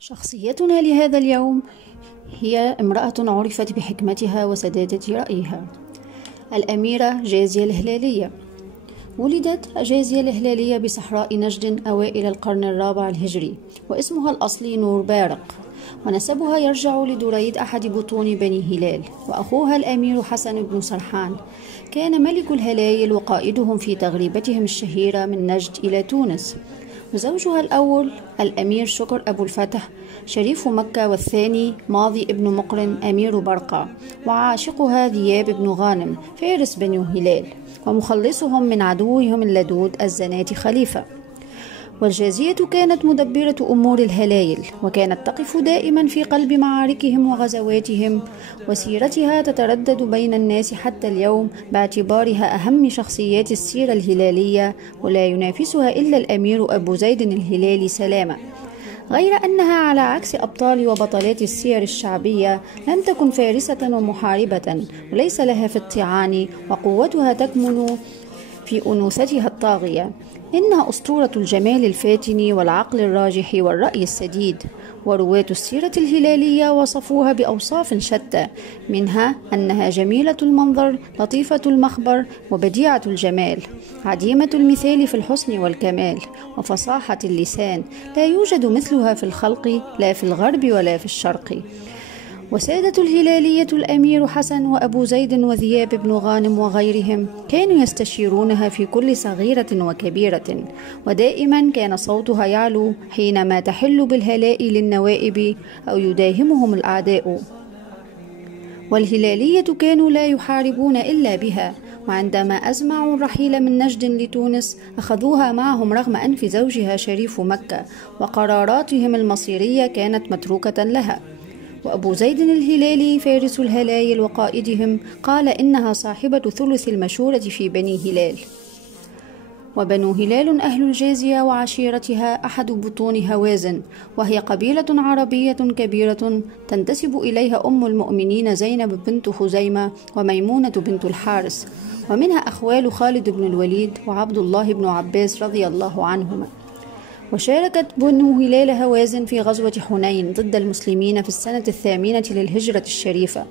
شخصيتنا لهذا اليوم هي امرأة عرفت بحكمتها وسدادة رأيها، الأميرة جازية الهلالية. ولدت جازية الهلالية بصحراء نجد أوائل القرن الرابع الهجري، واسمها الأصلي نور بارق، ونسبها يرجع لدريد أحد بطون بني هلال، وأخوها الأمير حسن بن سرحان كان ملك الهلايل وقائدهم في تغريبتهم الشهيرة من نجد إلى تونس. وزوجها الأول الأمير شكر أبو الفتح شريف مكة، والثاني ماضي ابن مقرن أمير برقة، وعاشقها ذياب بن غانم فارس بني هلال، ومخلصهم من عدوهم اللدود الزناتي خليفة. والجازية كانت مدبرة أمور الهلايل، وكانت تقف دائما في قلب معاركهم وغزواتهم، وسيرتها تتردد بين الناس حتى اليوم باعتبارها أهم شخصيات السيرة الهلالية، ولا ينافسها إلا الأمير أبو زيد الهلالي سلامة. غير أنها على عكس أبطال وبطلات السير الشعبية لم تكن فارسة ومحاربة، وليس لها في الطعان، وقوتها تكمن في أنوثتها الطاغية. إنها أسطورة الجمال الفاتن والعقل الراجح والرأي السديد، ورواة السيرة الهلالية وصفوها بأوصاف شتى، منها أنها جميلة المنظر، لطيفة المخبر، وبديعة الجمال، عديمة المثال في الحسن والكمال، وفصاحة اللسان، لا يوجد مثلها في الخلق لا في الغرب ولا في الشرق. وسادة الهلالية الأمير حسن وأبو زيد وذياب بن غانم وغيرهم كانوا يستشيرونها في كل صغيرة وكبيرة، ودائما كان صوتها يعلو حينما تحل بالهلاء للنوائب أو يداهمهم الأعداء. والهلالية كانوا لا يحاربون إلا بها، وعندما أزمعوا الرحيل من نجد لتونس أخذوها معهم رغم أنف زوجها شريف مكة، وقراراتهم المصيرية كانت متروكة لها. وأبو زيد الهلالي فارس الهلايل وقائدهم قال إنها صاحبة ثلث المشورة في بني هلال. وبنو هلال أهل الجازية وعشيرتها أحد بطون هوازن، وهي قبيلة عربية كبيرة تنتسب إليها أم المؤمنين زينب بنت خزيمة وميمونة بنت الحارس، ومنها أخوال خالد بن الوليد وعبد الله بن عباس رضي الله عنهما. وشاركت بنو هلال هوازن في غزوة حنين ضد المسلمين في السنة 8 للهجرة الشريفة،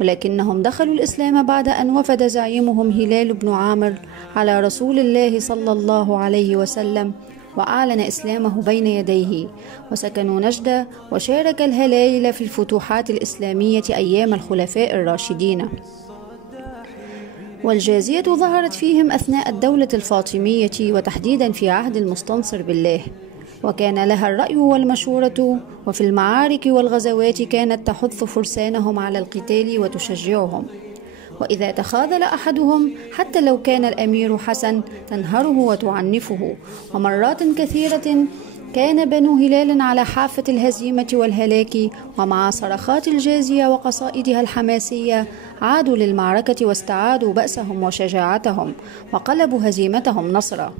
ولكنهم دخلوا الإسلام بعد أن وفد زعيمهم هلال بن عامر على رسول الله صلى الله عليه وسلم، وأعلن إسلامه بين يديه، وسكنوا نجد. وشارك الهلايل في الفتوحات الإسلامية أيام الخلفاء الراشدين. والجازية ظهرت فيهم أثناء الدولة الفاطمية، وتحديدا في عهد المستنصر بالله، وكان لها الرأي والمشورة، وفي المعارك والغزوات كانت تحث فرسانهم على القتال وتشجعهم، وإذا تخاذل أحدهم حتى لو كان الأمير حسن تنهره وتعنفه. ومرات كثيرة كان بنو هلال على حافة الهزيمة والهلاك، ومع صرخات الجازية وقصائدها الحماسية عادوا للمعركة واستعادوا بأسهم وشجاعتهم، وقلبوا هزيمتهم نصرا.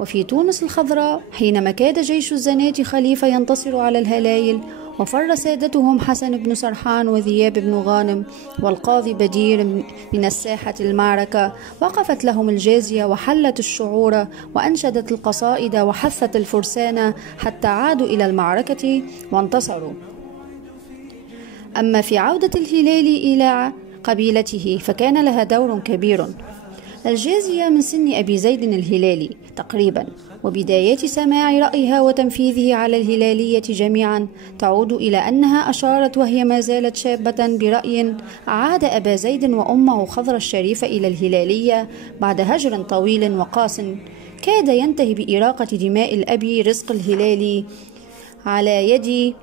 وفي تونس الخضراء حينما كاد جيش الزناتي خليفة ينتصر على الهلايل، وفر سادتهم حسن بن سرحان وذياب بن غانم والقاضي بدير من الساحة المعركة، وقفت لهم الجازية وحلت الشعور وأنشدت القصائد وحثت الفرسان حتى عادوا إلى المعركة وانتصروا. أما في عودة الهلال إلى قبيلته فكان لها دور كبير. الجازية من سن أبي زيد الهلالي تقريبا، وبداية سماع رأيها وتنفيذه على الهلالية جميعا تعود إلى أنها أشارت وهي ما زالت شابة برأي أعاد أبا زيد وأمه خضر الشريفة إلى الهلالية بعد هجر طويل وقاس كاد ينتهي بإراقة دماء الأب رزق الهلالي على يد